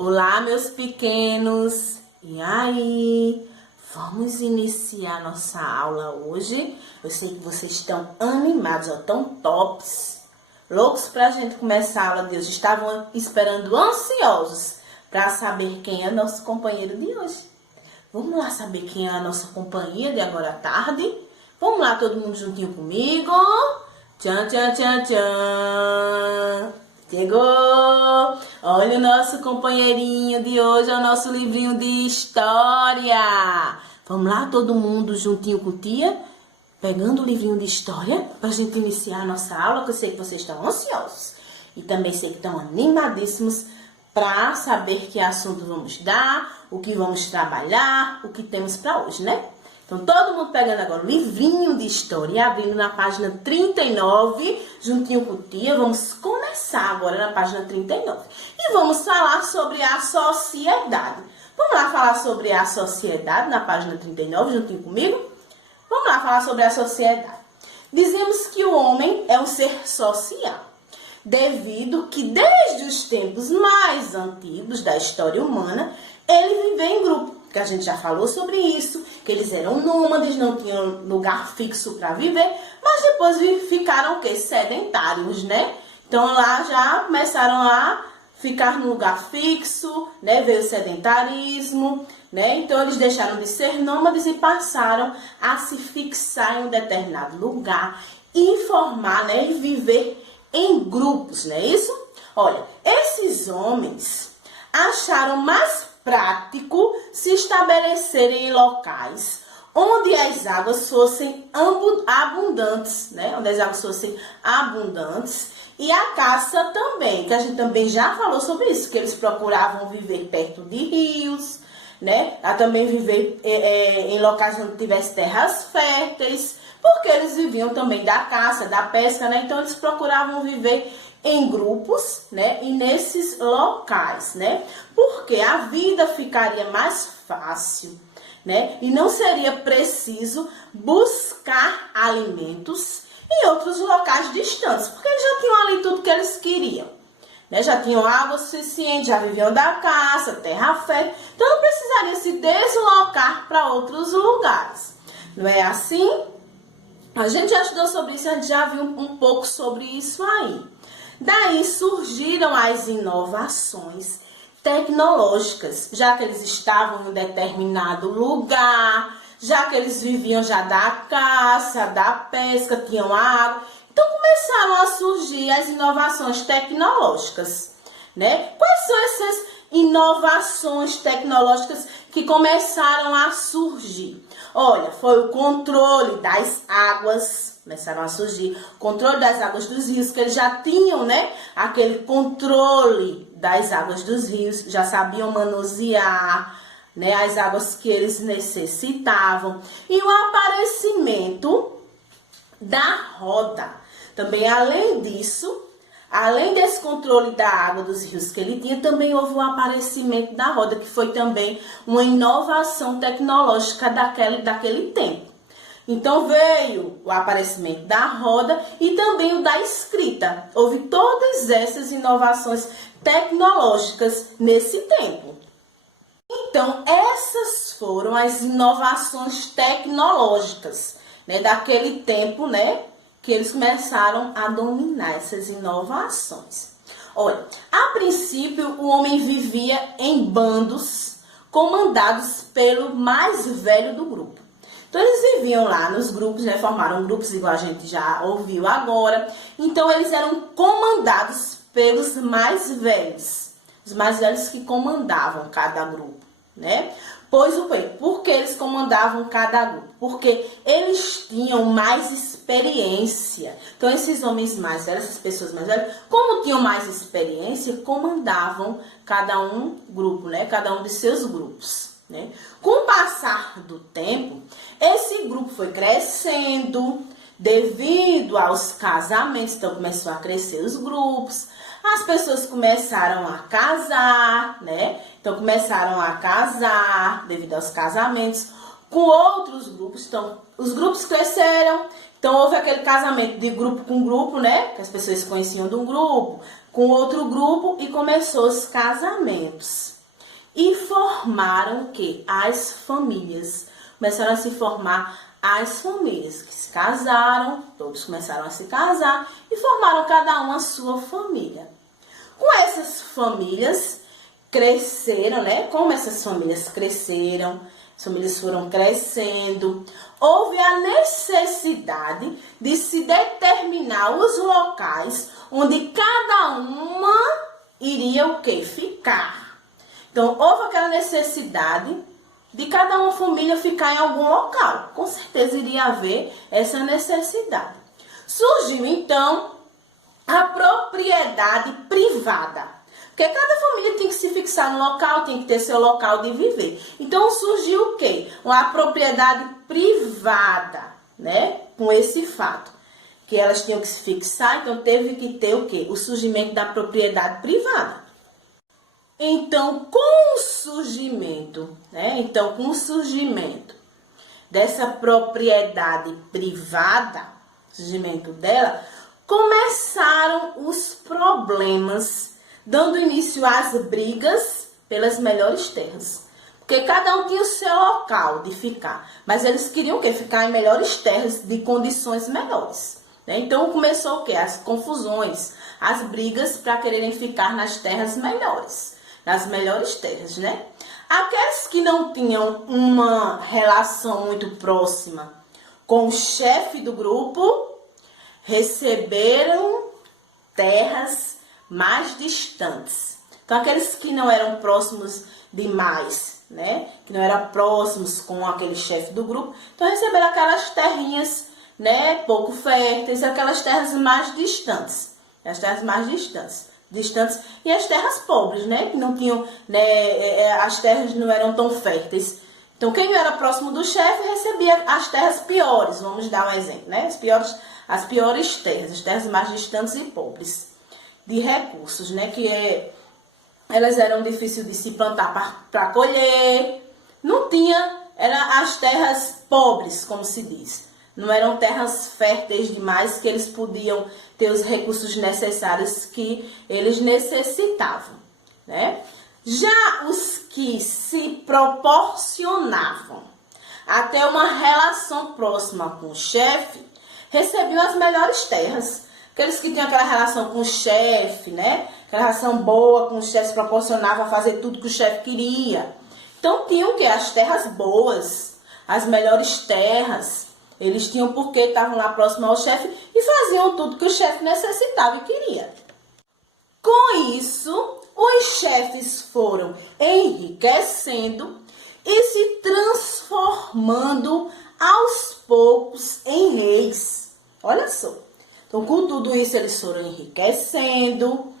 Olá, meus pequenos! E aí? Vamos iniciar nossa aula hoje? Eu sei que vocês estão animados, tão tops, loucos pra gente começar a aula de hoje. Estavam esperando ansiosos para saber quem é nosso companheiro de hoje. Vamos lá saber quem é a nossa companhia de agora à tarde? Vamos lá, todo mundo juntinho comigo? Tchan, tchan, tchan, tchan! Chegou! Olha o nosso companheirinho de hoje, é o nosso livrinho de história. Vamos lá, todo mundo juntinho com tia, pegando o livrinho de história para a gente iniciar a nossa aula, que eu sei que vocês estão ansiosos. E também sei que estão animadíssimos para saber que assunto vamos dar, o que vamos trabalhar, o que temos para hoje, né? Então, todo mundo pegando agora o livrinho de história, abrindo na página 39, juntinho com o tia. Vamos começar agora na página 39. E vamos falar sobre a sociedade. Vamos lá falar sobre a sociedade na página 39, juntinho comigo? Vamos lá falar sobre a sociedade. Dizemos que o homem é um ser social, devido que desde os tempos mais antigos da história humana, ele viveu em grupo. Que a gente já falou sobre isso, que eles eram nômades, não tinham lugar fixo para viver, mas depois ficaram o quê? Sedentários, né? Então lá já começaram a ficar no lugar fixo, né? Veio o sedentarismo, né? Então eles deixaram de ser nômades e passaram a se fixar em um determinado lugar e formar, né? E viver em grupos, não é isso? Olha, esses homens acharam mais prático se estabelecerem em locais onde as águas fossem abundantes, né? Onde as águas fossem abundantes. E a caça também, que a gente também já falou sobre isso, que eles procuravam viver perto de rios, né? A também viver em locais onde tivesse terras férteis, porque eles viviam também da caça, da pesca, né? Então eles procuravam viver em grupos, né? E nesses locais, né? Porque a vida ficaria mais fácil, né? E não seria preciso buscar alimentos em outros locais distantes, porque eles já tinham ali tudo que eles queriam, né? Já tinham água suficiente, já viviam da caça, terra fértil, então não precisaria se deslocar para outros lugares. Não é assim? A gente já estudou sobre isso, a gente já viu um pouco sobre isso aí. Daí surgiram as inovações tecnológicas, já que eles estavam em um determinado lugar, já que eles viviam já da caça, da pesca, tinham água. Então começaram a surgir as inovações tecnológicas, né? Quais são essas inovações tecnológicas que começaram a surgir? Olha, foi o controle das águas, começaram a surgir, controle das águas dos rios, que eles já tinham, né, aquele controle das águas dos rios, já sabiam manusear, né, as águas que eles necessitavam. E o aparecimento da roda. Também, além disso, além desse controle da água dos rios que ele tinha, também houve o aparecimento da roda, que foi também uma inovação tecnológica daquele tempo. Então veio o aparecimento da roda e também o da escrita. Houve todas essas inovações tecnológicas nesse tempo. Então essas foram as inovações tecnológicas, né, daquele tempo, né, que eles começaram a dominar essas inovações. Olha, a princípio o homem vivia em bandos comandados pelo mais velho do grupo. Então eles viviam lá nos grupos, né, formaram grupos igual a gente já ouviu agora. Então eles eram comandados pelos mais velhos, os mais velhos que comandavam cada grupo, né? Pois o quê? Porque eles comandavam cada grupo? Porque eles tinham mais experiência. Então, esses homens mais velhos, essas pessoas mais velhas, como tinham mais experiência, comandavam cada um grupo, né? Cada um de seus grupos, né? Com o passar do tempo, esse grupo foi crescendo devido aos casamentos. Então, começou a crescer os grupos. As pessoas começaram a casar, né? Então, começaram a casar devido aos casamentos com outros grupos. Então, os grupos cresceram. Então, houve aquele casamento de grupo com grupo, né? Que as pessoas se conheciam de um grupo, com outro grupo e começou os casamentos. E formaram o quê? As famílias. Começaram a se formar as famílias que se casaram, todos começaram a se casar e formaram cada um a sua família. Com essas famílias cresceram, né? Como essas famílias cresceram, as famílias foram crescendo, houve a necessidade de se determinar os locais onde cada uma iria o quê? Ficar. Então, houve aquela necessidade de cada uma família ficar em algum local. Com certeza iria haver essa necessidade. Surgiu, então, a propriedade privada. Porque cada família tem que se fixar no local, tem que ter seu local de viver. Então, surgiu o quê? Uma propriedade privada, né? Com esse fato. Que elas tinham que se fixar, então teve que ter o quê? O surgimento da propriedade privada. Então, com o surgimento, né? Então, com o surgimento dessa propriedade privada, surgimento dela, começaram os problemas, dando início às brigas pelas melhores terras. Porque cada um tinha o seu local de ficar, mas eles queriam o quê? Ficar em melhores terras, de condições melhores. Né? Então, começou o quê? As confusões, as brigas para quererem ficar nas terras melhores. Nas melhores terras, né? Aqueles que não tinham uma relação muito próxima com o chefe do grupo receberam terras mais distantes. Então, aqueles que não eram próximos demais, né? Que não eram próximos com aquele chefe do grupo, então receberam aquelas terrinhas, né? Pouco férteis, aquelas terras mais distantes. As terras mais distantes e as terras pobres, né, que não tinham, né, as terras não eram tão férteis. Então, quem não era próximo do chefe recebia as terras piores, vamos dar um exemplo, né, as piores terras, as terras mais distantes e pobres de recursos, né, elas eram difíceis de se plantar para colher, não tinha, eram as terras pobres, como se diz. Não eram terras férteis demais que eles podiam ter os recursos necessários que eles necessitavam, né? Já os que se proporcionavam até uma relação próxima com o chefe, recebiam as melhores terras. Aqueles que tinham aquela relação com o chefe, né? Aquela relação boa com o chefe, se proporcionava a fazer tudo que o chefe queria. Então, tinham o quê? As terras boas, as melhores terras. Eles tinham porque estavam lá próximo ao chefe e faziam tudo que o chefe necessitava e queria. Com isso, os chefes foram enriquecendo e se transformando aos poucos em reis. Olha só. Então, com tudo isso, eles foram enriquecendo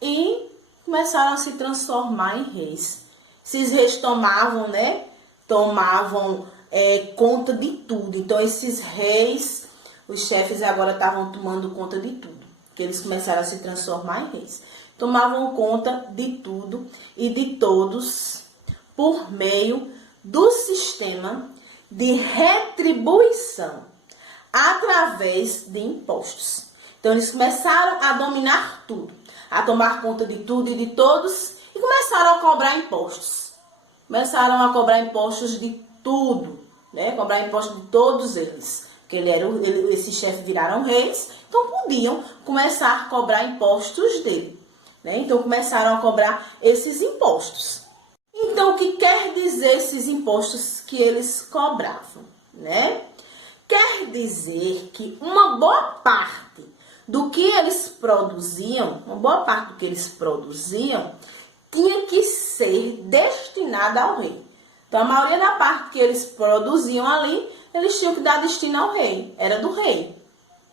e começaram a se transformar em reis. Esses reis tomavam, né? Tomavam conta de tudo. Então, esses reis, os chefes agora estavam tomando conta de tudo. Que eles começaram a se transformar em reis. Tomavam conta de tudo e de todos por meio do sistema de retribuição através de impostos. Então, eles começaram a dominar tudo, a tomar conta de tudo e de todos e começaram a cobrar impostos. Começaram a cobrar impostos de tudo, né? Cobrar impostos de todos eles. Porque esses chefes viraram reis, então podiam começar a cobrar impostos dele. Né? Então começaram a cobrar esses impostos. Então, o que quer dizer esses impostos que eles cobravam? Né? Quer dizer que uma boa parte do que eles produziam, tinha que ser destinada ao rei. Então, a maioria da parte que eles produziam ali, eles tinham que dar destino ao rei. Era do rei,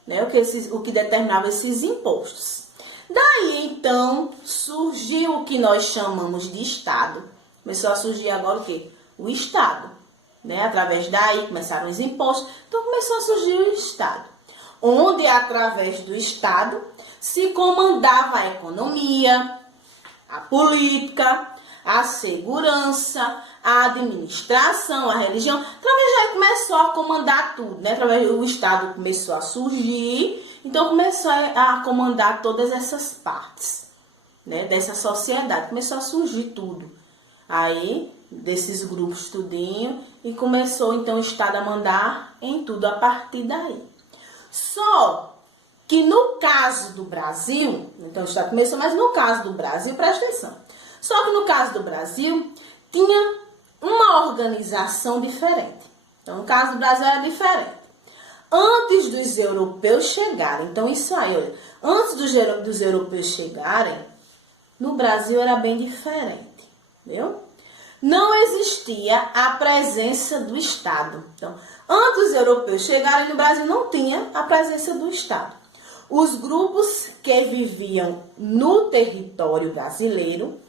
né? O que determinava esses impostos. Daí, então, surgiu o que nós chamamos de Estado. Começou a surgir agora o quê? O Estado. Né? Através daí começaram os impostos. Então, começou a surgir o Estado. Onde, através do Estado, se comandava a economia, a política, a segurança, a administração, a religião. Através daí começou a comandar tudo, né? Através do Estado começou a surgir, então começou a comandar todas essas partes, né? Dessa sociedade, começou a surgir tudo. Aí, desses grupos tudinho, e começou então o Estado a mandar em tudo a partir daí. Só que no caso do Brasil, então o Estado começou, mas no caso do Brasil, presta atenção. Só que no caso do Brasil, tinha uma organização diferente. Então, no caso do Brasil era diferente. Antes dos europeus chegarem, então isso aí, olha, antes dos europeus chegarem, no Brasil era bem diferente, viu? Não existia a presença do Estado. Então, antes dos europeus chegarem no Brasil, não tinha a presença do Estado. Os grupos que viviam no território brasileiro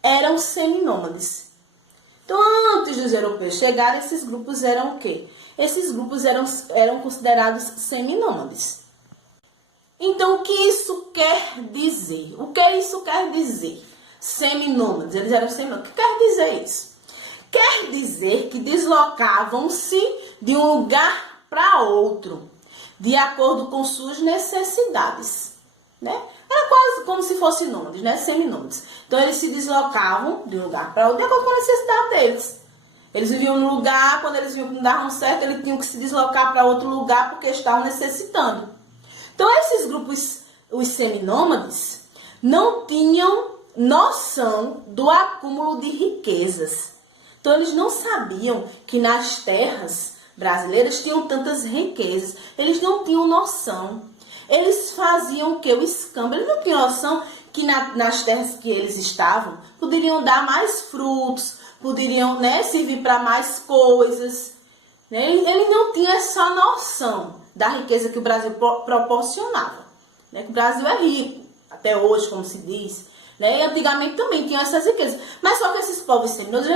eram seminômades. Então, antes dos europeus chegarem, esses grupos eram o quê? Esses grupos eram considerados seminômades. Então, o que isso quer dizer? O que isso quer dizer? Seminômades, eles eram seminômades. O que quer dizer isso? Quer dizer que deslocavam-se de um lugar para outro, de acordo com suas necessidades, né? Era quase como se fossem nômades, né? Seminômades. Então, eles se deslocavam de um lugar para outro, de acordo com a necessidade deles. Eles viviam num lugar, quando eles viam que não davam certo, eles tinham que se deslocar para outro lugar porque estavam necessitando. Então, esses grupos, os seminômades, não tinham noção do acúmulo de riquezas. Então, eles não sabiam que nas terras brasileiras tinham tantas riquezas. Eles não tinham noção. Eles faziam o que? O escambo. Eles não tinham noção que nas terras que eles estavam poderiam dar mais frutos, poderiam, né, servir para mais coisas. Né? Eles não tinham essa noção da riqueza que o Brasil proporcionava. Né? Que o Brasil é rico, até hoje, como se diz. Né? E antigamente também tinham essas riquezas. Mas só que esses povos seminômades,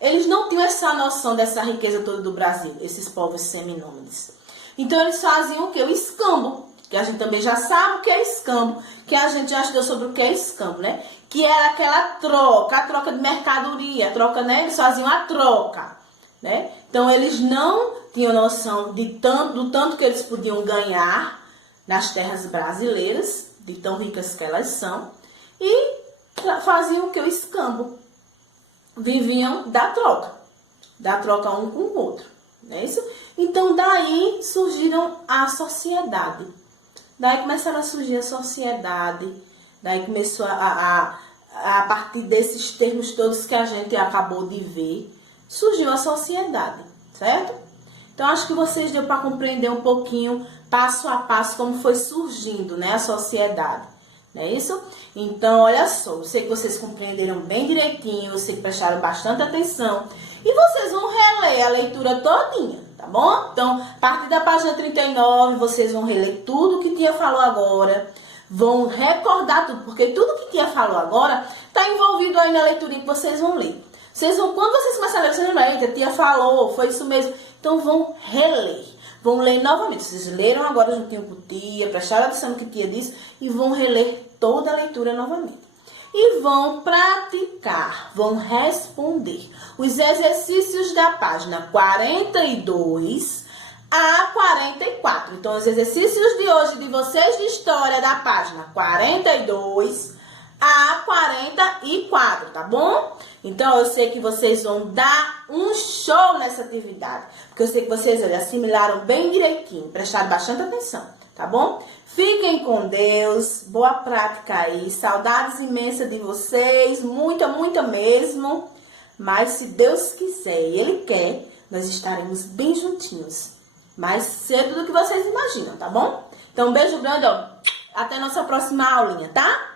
eles não tinham essa noção dessa riqueza toda do Brasil, esses povos seminômades. Então eles faziam o quê? O escambo, que a gente também já sabe o que é escambo, que a gente já estudou sobre o que é escambo, né? Que era aquela troca, a troca de mercadoria, a troca, né? Eles faziam a troca, né? Então eles não tinham noção do tanto que eles podiam ganhar nas terras brasileiras, de tão ricas que elas são, e faziam o que? O escambo. Viviam da troca um com o outro. Não é isso? Então, daí surgiram a sociedade. Daí começaram a surgir a sociedade. Daí começou a partir desses termos todos que a gente acabou de ver, surgiu a sociedade, certo? Então, acho que vocês deu para compreender um pouquinho, passo a passo, como foi surgindo, né, a sociedade. Não é isso? Então, olha só, eu sei que vocês compreenderam bem direitinho, eu sei que prestaram bastante atenção. E vocês vão reler a leitura todinha, tá bom? Então, a partir da página 39, vocês vão reler tudo que Tia falou agora. Vão recordar tudo, porque tudo que Tia falou agora está envolvido aí na leitura que vocês vão ler. Quando vocês começarem a ler, vocês vão lembrar, Tia falou, foi isso mesmo. Então, vão reler. Vão ler novamente. Vocês leram agora juntinho com Tia, prestaram atenção no que Tia disse e vão reler toda a leitura novamente. E vão praticar, vão responder os exercícios da página 42 a 44. Então, os exercícios de hoje de vocês de história da página 42 a 44, tá bom? Então, eu sei que vocês vão dar um show nessa atividade, porque eu sei que vocês, olha, assimilaram bem direitinho, prestaram bastante atenção, tá bom? Fiquem com Deus, boa prática aí, saudades imensas de vocês, muita, muita mesmo, mas se Deus quiser e Ele quer, nós estaremos bem juntinhos, mais cedo do que vocês imaginam, tá bom? Então, um beijo grande, ó, até a nossa próxima aulinha, tá?